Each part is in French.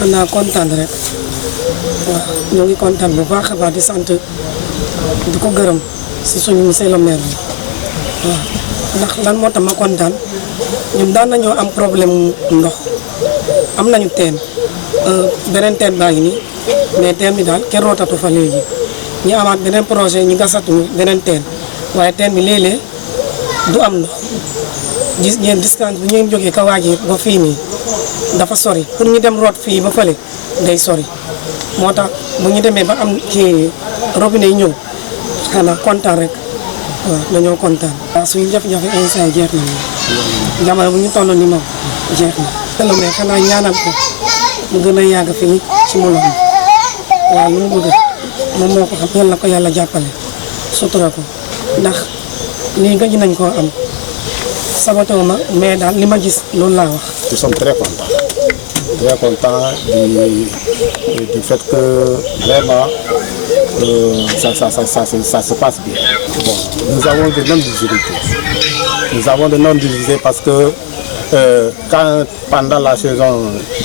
xanaa kontaan rek waaw ñoo ngi kontaan bu baax a baax di sant di ko gërëm si suñu monsieur le maire bi waaw ndax lan moo tax ma kontaan ñun daan nañoo am problème ndox am nañu teen beneen teen baa ngi nii mais teen bi daal kenn rootatu fa léegi ñu amaat beneen projet ñu gasatu beneen teen waaye teen bi léeg-léeg du am ndox gis ngeen distance bi ñu jógee Kawaaji ba fii nii dafa sori pour ñu dem root fii ba fële day sori moo tax bu ñu demee ba am kii robinet yi ñëw xanaa kontaan rek waaw dañoo kontaan. waaw suñu jafe-jafe instant yi jeex na moom jamono bu ñu toll ni moom jeex na. te mais xanaa ñaanal ko mu gën a yàgg fii ci Mlomp waaw lu mu bëgg moom moo ko xam yal na ko yàlla jàppale sutura ko ndax lii gëj nañ koo am sabatoo ma mais daal li ma gis loolu laa wax. Nous sommes très contents du fait que vraiment ça se passe bien. Bon, nous avons d'énormes difficultés. Nous avons d'énormes difficultés parce que quand pendant la saison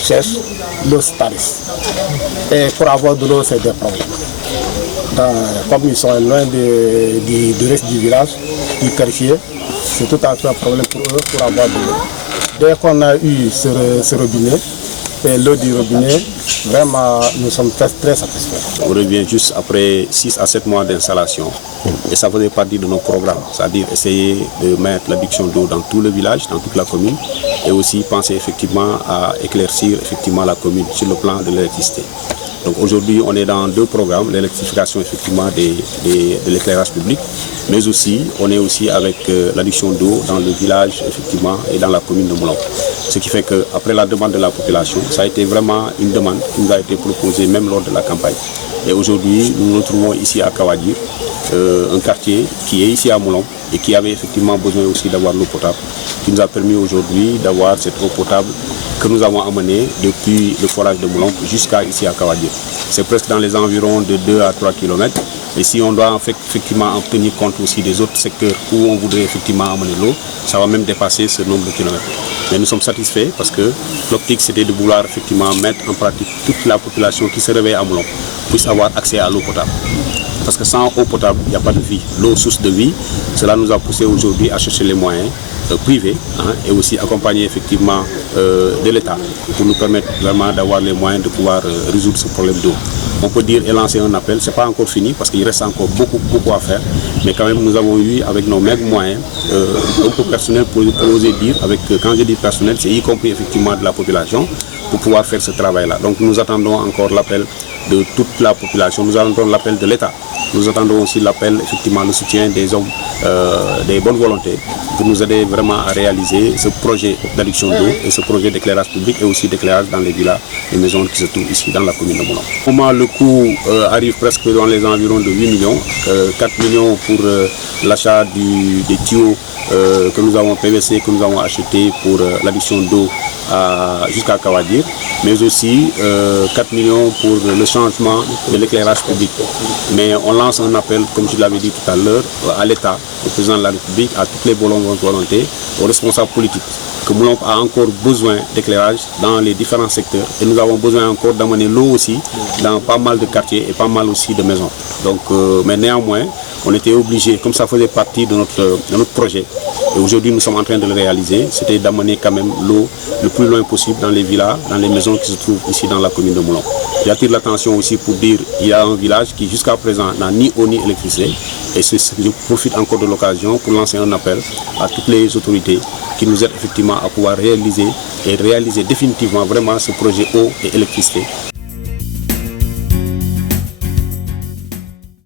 sèche, l'eau se tarisse. Et pour avoir de l'eau, c'est des problèmes. Comme ils sont loin du reste du village, du quartier, c'est tout à fait un problème pour eux pour avoir de l'eau. Dès qu'on a eu ce robinet, et l'eau du robinet, vraiment, nous sommes très, très satisfaits. On revient juste après 6 à 7 mois d'installation et ça faisait partie de nos programmes, c'est-à-dire essayer de mettre l'adduction d'eau dans tout le village, dans toute la commune et aussi penser effectivement à éclaircir effectivement la commune sur le plan de l'électricité. Donc aujourd'hui, on est dans 2 programmes, l'électrification effectivement de l'éclairage public, mais aussi on est aussi avec l'adduction d'eau dans le village effectivement et dans la commune de Mlomp. Ce qui fait qu'après la demande de la population, ça a été vraiment une demande qui nous a été proposée même lors de la campagne. Et aujourd'hui, nous nous retrouvons ici à Kawadir, un quartier qui est ici à Mlomp et qui avait effectivement besoin aussi d'avoir l'eau potable, qui nous a permis aujourd'hui d'avoir cette eau potable que nous avons amenée depuis le forage de Mlomp jusqu'à ici à Kawadir. C'est presque dans les environs de 2 à 3 km. Et si on doit effectivement en tenir compte aussi des autres secteurs où on voudrait effectivement amener l'eau, ça va même dépasser ce nombre de kilomètres. Mais nous sommes satisfaits parce que l'optique c'était de vouloir effectivement mettre en pratique toute la population qui se réveille à Mlomp puisse avoir accès à l'eau potable. Parce que sans eau potable, il n'y a pas de vie. L'eau, source de vie, cela nous a poussé aujourd'hui à chercher les moyens privés et aussi accompagner effectivement de l'État pour nous permettre vraiment d'avoir les moyens de pouvoir résoudre ce problème d'eau. On peut dire et lancer un appel, ce n'est pas encore fini parce qu'il reste encore beaucoup à faire, mais quand même nous avons eu avec nos mêmes moyens un peu personnel pour oser dire, quand je dis personnel, c'est y compris effectivement de la population pour pouvoir faire ce travail-là. Donc nous attendons encore l'appel de toute la population, nous attendons l'appel de l'État. Nous attendons aussi l'appel, effectivement, le soutien des hommes, des bonnes volontés pour nous aider vraiment à réaliser ce projet d'adduction d'eau et ce projet d'éclairage public et aussi d'éclairage dans les villas et maisons qui se trouvent ici dans la commune de Mlomp. Au moment, le coût arrive presque dans les environs de 8 millions, 4 millions pour l'achat des tuyaux que nous avons PVC, que nous avons acheté pour l'adduction d'eau jusqu'à Kawadir, mais aussi 4 millions pour le changement de l'éclairage public. Mais on lance un appel, comme je l'avais dit tout à l'heure, à l'État, au président de la République, à toutes les bonnes volontés, aux responsables politiques, que Mlomp a encore besoin d'éclairage dans les différents secteurs et nous avons besoin encore d'amener l'eau aussi dans pas mal de quartiers et pas mal aussi de maisons. Donc, mais néanmoins, on était obligé, comme ça faisait partie de notre projet, et aujourd'hui nous sommes en train de le réaliser, c'était d'amener quand même l'eau le plus loin possible dans les villas, dans les maisons qui se trouvent ici dans la commune de Mlomp. J'attire l'attention aussi pour dire qu'il y a un village qui jusqu'à présent n'a ni eau ni électricité, et je profite encore de l'occasion pour lancer un appel à toutes les autorités qui nous aident effectivement à pouvoir réaliser définitivement vraiment ce projet eau et électricité.